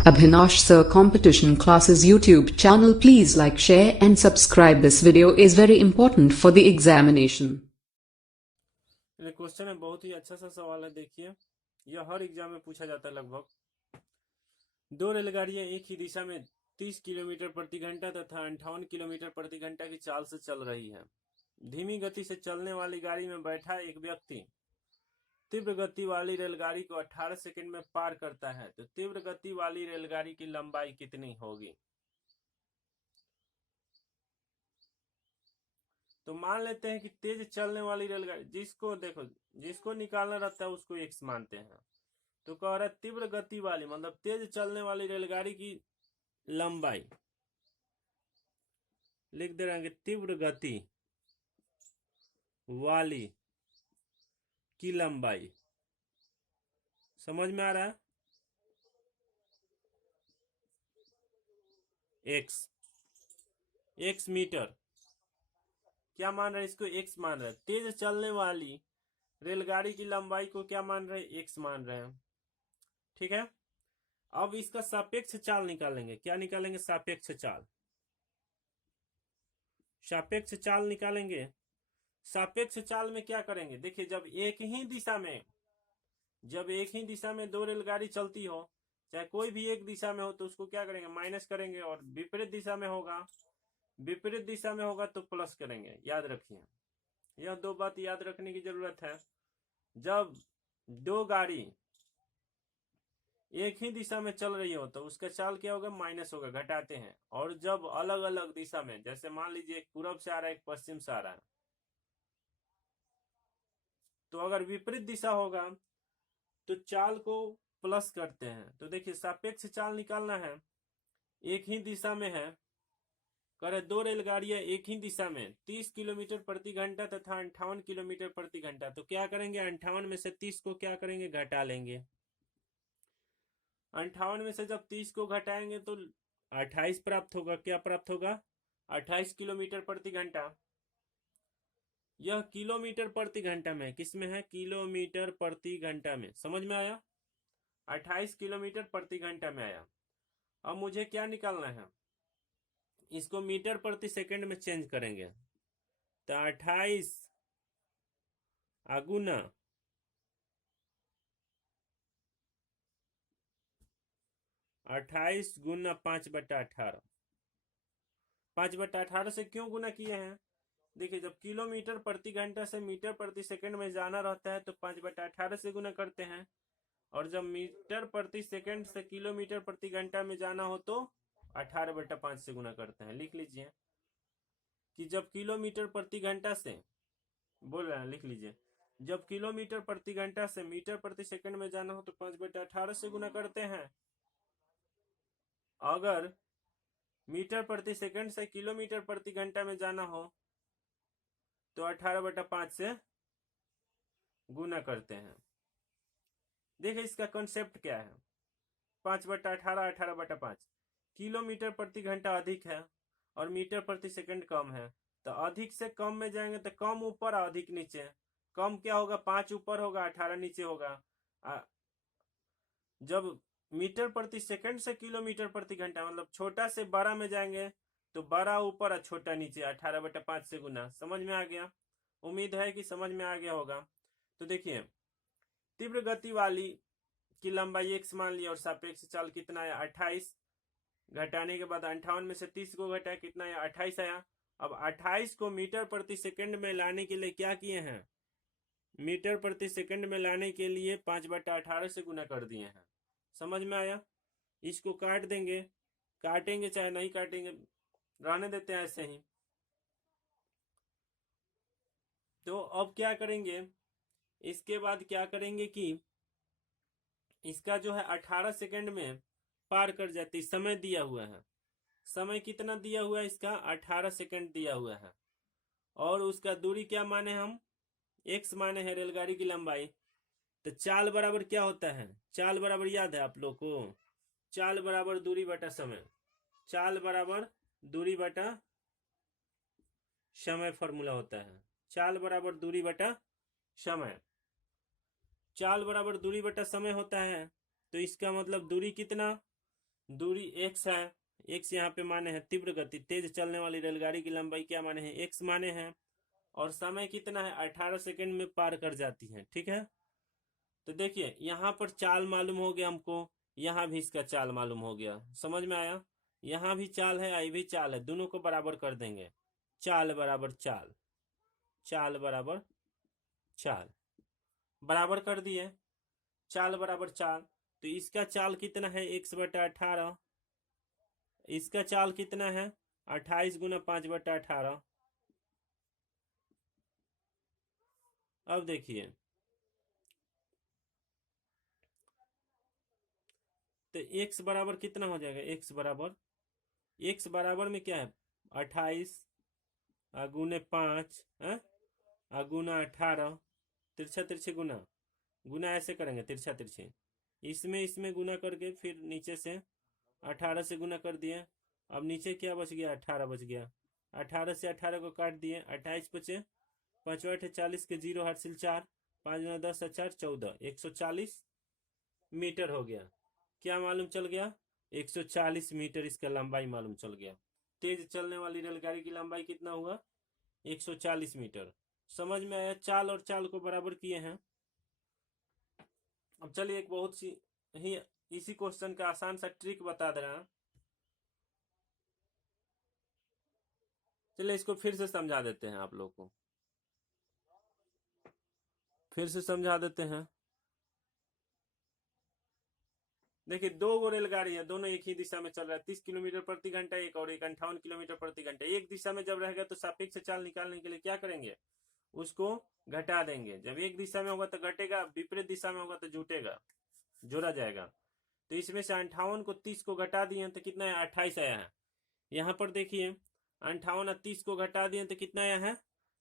Abhinash Sir Competition Classes YouTube channel. Please like, share and subscribe. This video is very important for the examination. Question है, बहुत ही अच्छा सा सवाल है। देखिए, यह हर एग्जाम में पूछा जाता है लगभग। दो रेलगाड़ियां एक ही दिशा में 30 किलोमीटर प्रति घंटा तथा 58 किलोमीटर प्रति घंटा की चाल से चल रही है। धीमी गति से चलने वाली गाड़ी में बैठा एक व्यक्ति तीव्र गति वाली रेलगाड़ी को 18 सेकंड में पार करता है, तो तीव्र गति वाली रेलगाड़ी की लंबाई कितनी होगी? तो मान लेते हैं कि तेज चलने वाली रेलगाड़ी, जिसको निकालना रहता है उसको x मानते हैं। तो कह रहा है तीव्र गति वाली मतलब तेज चलने वाली रेलगाड़ी की लंबाई लिख दे रहे हैं, तीव्र गति वाली की लंबाई। समझ में आ रहा है? x मीटर क्या मान रहे हैं? इसको x मान रहे हैं। तेज चलने वाली रेलगाड़ी की लंबाई को क्या मान रहे हैं? x मान रहे हैं। ठीक है, अब इसका सापेक्ष चाल निकालेंगे। क्या निकालेंगे? सापेक्ष चाल। सापेक्ष चाल निकालेंगे। सापेक्ष चाल में क्या करेंगे? देखिए, जब एक ही दिशा में दो रेलगाड़ी चलती हो, चाहे कोई भी एक दिशा में हो, तो उसको क्या करेंगे? माइनस करेंगे। और विपरीत दिशा में होगा तो प्लस करेंगे। याद रखिए, यह दो बात याद रखने की जरूरत है। जब दो गाड़ी एक ही दिशा में चल रही हो तो उसका चाल क्या होगा? माइनस होगा, घटाते हैं। और जब अलग अलग दिशा में, जैसे मान लीजिए एक पूरब से आ रहा है, एक पश्चिम से आ रहा है, तो अगर विपरीत दिशा होगा तो चाल को प्लस करते हैं। तो देखिए, सापेक्ष चाल निकालना है। एक ही दिशा में है, करे दो रेलगाड़ियां एक ही दिशा में 30 किलोमीटर प्रति घंटा तथा 58 किलोमीटर प्रति घंटा। तो क्या करेंगे? 58 में से 30 को क्या करेंगे? घटा लेंगे। 58 में से जब 30 को घटाएंगे तो 28 प्राप्त होगा। क्या प्राप्त होगा? 28 किलोमीटर प्रति घंटा। यह किलोमीटर प्रति घंटा में, किस में है? किलोमीटर प्रति घंटा में। समझ में आया? 28 किलोमीटर प्रति घंटा में आया। अब मुझे क्या निकालना है? इसको मीटर प्रति सेकंड में चेंज करेंगे। तो 28 गुना 28 गुना 5/18। 5/18 से क्यों गुना किए हैं? देखिए, जब किलोमीटर प्रति घंटा से मीटर प्रति सेकंड में जाना रहता है तो 5/18 से गुना करते हैं। और जब मीटर प्रति सेकंड से किलोमीटर प्रति घंटा में जाना हो तो 18/5 से गुना करते हैं। लिख लीजिए कि जब किलोमीटर प्रति घंटा से, बोल रहे हैं, लिख लीजिए, जब किलोमीटर प्रति घंटा से मीटर प्रति सेकंड में जाना हो तो 5/18 से गुना करते हैं। अगर मीटर प्रति सेकंड से किलोमीटर प्रति घंटा में जाना हो तो 18/5 से गुना करते हैं। देखिए, इसका कॉन्सेप्ट क्या है? 5/18 18/5। किलोमीटर प्रति घंटा अधिक है और मीटर प्रति सेकंड कम है, तो अधिक से कम में जाएंगे तो कम ऊपर अधिक नीचे। कम क्या होगा? 5 ऊपर होगा, 18 नीचे होगा। जब मीटर प्रति सेकंड से किलोमीटर प्रति घंटा मतलब छोटा से बड़ा में जाएंगे तो बड़ा ऊपर और छोटा नीचे, 18/5 से गुना। समझ में आ गया? उम्मीद है कि समझ में आ गया होगा। तो देखिए, तीव्र गति वाली की लंबाई x मान लिया और सापेक्ष चाल कितना है? 28। घटाने के बाद 58 में से 30 को घटाया, कितना है? 28 आया। अब 28 को मीटर प्रति सेकंड में लाने के लिए क्या किए हैं? मीटर प्रति सेकंड में लाने के लिए 5/18 से गुना कर दिए हैं। समझ में आया? इसको काट देंगे, काटेंगे चाहे नहीं काटेंगे, रहने देते हैं ऐसे ही। तो अब क्या करेंगे? इसके बाद क्या करेंगे कि इसका जो है 18 सेकंड में पार कर जाती। समय दिया हुआ है, समय कितना दिया हुआ है इसका? 18 सेकंड दिया हुआ है। और उसका दूरी क्या माने हम? x माने है रेलगाड़ी की लंबाई। तो चाल बराबर क्या होता है? चाल बराबर याद है आप लोग को? चाल बराबर दूरी बटा समय। चाल बराबर दूरी बटा समय फॉर्मूला होता है। चाल बराबर दूरी बटा समय। चाल बराबर दूरी बटा समय होता है। तो इसका मतलब दूरी कितना? दूरी x है, x यहाँ पे माने हैं तीव्र गति, तेज चलने वाली रेलगाड़ी की लंबाई क्या माने हैं, x माने हैं, और समय कितना है 18 सेकंड में पार कर जाती है। ठीक है, तो देखिए यहाँ पर चाल मालूम हो गया हमको, यहाँ भी इसका चाल मालूम हो गया, समझ में आया। यहाँ भी चाल है, आई भी चाल है, दोनों को बराबर कर देंगे। चाल बराबर चाल, चाल बराबर चाल, बराबर कर दिए। चाल बराबर चाल, तो इसका चाल कितना है, 1/18, इसका चाल कितना है 28 गुना 5/18। अब देखिए तो x बराबर कितना हो जाएगा, x बराबर में क्या है 28 गुने 5 गुना 18, तिरछा तिरछे गुना, गुना ऐसे करेंगे तिरछा तिरछे, इसमें इसमें गुना करके फिर नीचे से 18 से गुना कर दिए। अब नीचे क्या बच गया, 18 बच गया। 18 से 18 को काट दिए, 28 बचे, 5 40 के 0 हासिल 4, 5 10 4 14, 140 मीटर हो गया। क्या मालूम चल गया, 140 मीटर इसका लंबाई मालूम चल गया। तेज चलने वाली रेलगाड़ी की लंबाई कितना हुआ, 140 मीटर। समझ में आया, चाल और चाल को बराबर किए हैं। अब चलिए एक बहुत सी ही इसी क्वेश्चन का आसान सा ट्रिक बता दे रहा हूं, चलिए इसको फिर से समझा देते हैं, आप लोग को फिर से समझा देते हैं। देखिए दो गो रेलगाड़ी है, दोनों एक ही दिशा में चल रहा है, 30 किलोमीटर प्रति घंटा एक, और एक 58 किलोमीटर प्रति घंटा। एक दिशा में जब रहेगा तो सापेक्ष चाल निकालने के लिए क्या करेंगे, उसको घटा देंगे। जब एक दिशा में होगा तो घटेगा, विपरीत दिशा में होगा तो जुटेगा, जोड़ा जाएगा। तो इसमें से 58 को 30 को घटा दिए तो कितना है, 28 आया है। यहाँ पर देखिए 58 और 30 को घटा दिए तो कितना आया है,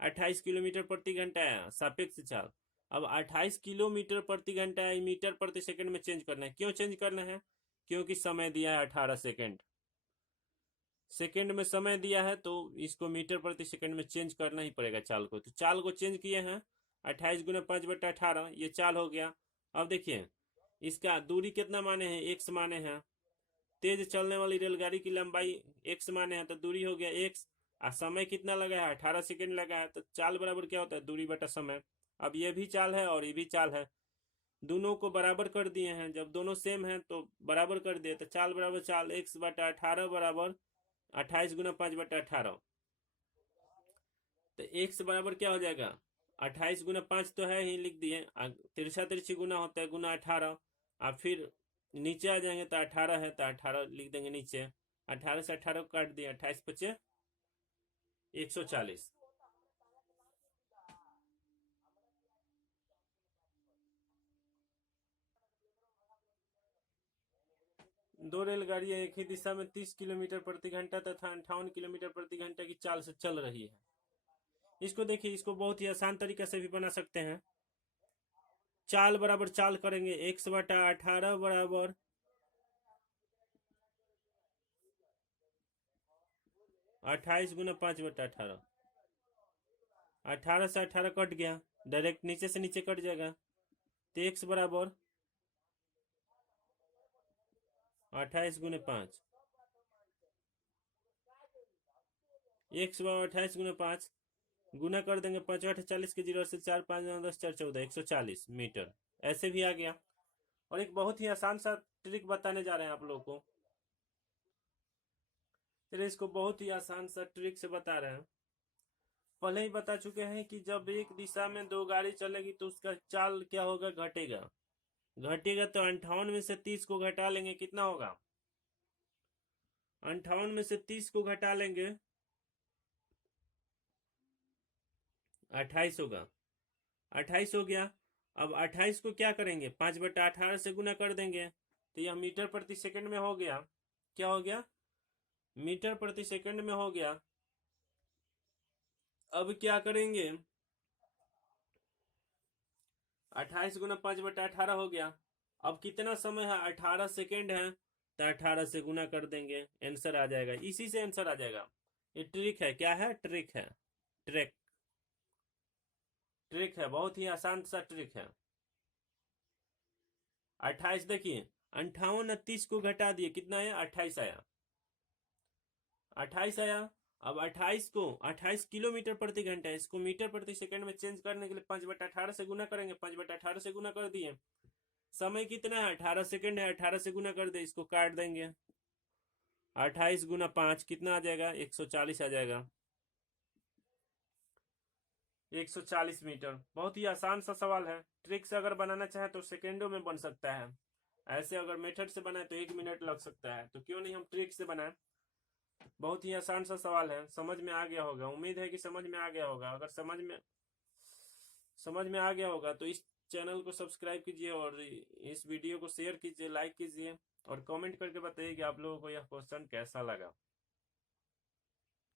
28 किलोमीटर प्रति घंटा आया, सापेक्ष चाल। अब 28 किलोमीटर प्रति घंटा मीटर प्रति सेकंड में चेंज करना है। क्यों चेंज करना है, क्योंकि समय दिया है 18 सेकंड, सेकंड में समय दिया है, तो इसको मीटर प्रति सेकंड में चेंज करना ही पड़ेगा चाल को। तो चाल को चेंज किए हैं, 28 गुना 5/18, ये चाल हो गया। अब देखिए इसका दूरी कितना माने हैं, x माने हैं, तेज चलने वाली रेलगाड़ी की लंबाई x माने हैं, तो दूरी हो गया x, और समय कितना लगा है 18 सेकंड लगा है। तो चाल बराबर क्या होता है, दूरी बटा समय। अब ये भी चाल है और ये भी चाल है, दोनों को बराबर कर दिए हैं। जब दोनों सेम हैं तो बराबर कर दिए, तो चाल बराबर चाल, 1/18 बराबर 28 गुना 5/18। तो x बराबर क्या हो जाएगा, 28 गुना 5 तो है ही, लिख दिए, तिरछा तिरछी गुना होता है, गुना 18, और फिर नीचे आ जाएंगे तो 18 है, तो 18 लिख देंगे नीचे। 18 से 18 को काट दिए, 28 बचे 140। दो रेलगाड़ियां एक ही दिशा में 30 किलोमीटर प्रति घंटा तथा 58 किलोमीटर प्रति घंटा की चाल से चल रही है। इसको देखिए, इसको बहुत ही आसान तरीके से भी बना सकते हैं। चाल बराबर चाल करेंगे, 1/18 बराबर 28 गुना 5/18। 18 से 18 कट गया, डायरेक्ट नीचे से नीचे कट जाएगा, तो x बराबर 28 गुने 5, x बराबर 28 गुने 5, गुना कर देंगे, 5 8 40 के 0 से 4 5 9 10 4 14, 140 मीटर, ऐसे भी आ गया। और एक बहुत ही आसान सा ट्रिक बताने जा रहे हैं आप लोगों को, चलिए इसको बहुत ही आसान सा ट्रिक से बता रहे हैं। पहले ही बता चुके हैं कि जब एक दिशा में दो गाड़ी चलेगी तो उसका चाल क्या होगा, घटेगा। घटेगा तो 58 में से 30 को घटा लेंगे, कितना होगा, 58 में से 30 को घटा लेंगे 28 होगा, 28 हो गया। अब 28 को क्या करेंगे, 5/18 से गुना कर देंगे, तो यह मीटर प्रति सेकंड में हो गया। क्या हो गया, मीटर प्रति सेकंड में हो गया। अब क्या करेंगे, 28 गुना 5/18 हो गया। अब कितना समय है, 18 सेकेंड है, तो 18 से गुना कर देंगे, आंसर आ जाएगा। इसी से आंसर आ जाएगा। ये ट्रिक है, क्या है, ट्रिक है, ट्रिक ट्रिक है, बहुत ही आसान सा ट्रिक है। 28 देखिए, 58 और 30 को घटा दिए, कितना है? 28 आया। 28 आया। अब 28 को 28 किलोमीटर प्रति घंटा है, इसको मीटर प्रति सेकंड में चेंज करने के लिए 5/18 से गुना करेंगे। 5/18 से गुना कर दिए। समय कितना है? 18 सेकंड है। 18 से गुना कर दे, इसको काट देंगे। 28 गुना 5 कितना आ जाएगा? 140 आ जाएगा। 140 मीटर। बहुत ही आसान सा सवाल है। ट्रिक से अगर बनाना चाहे तो सेकेंडों में बन सकता है। ऐसे अगर मेथड से बनाए तो 1 मिनट लग सकता है। तो क्यों नहीं हम ट्रिक से बनाए। बहुत ही आसान सा सवाल है, समझ में आ गया होगा। उम्मीद है कि समझ में आ गया होगा। अगर समझ में आ गया होगा तो इस चैनल को सब्सक्राइब कीजिए और इस वीडियो को शेयर कीजिए, लाइक कीजिए और कमेंट करके बताइए कि आप लोगों को यह क्वेश्चन कैसा लगा।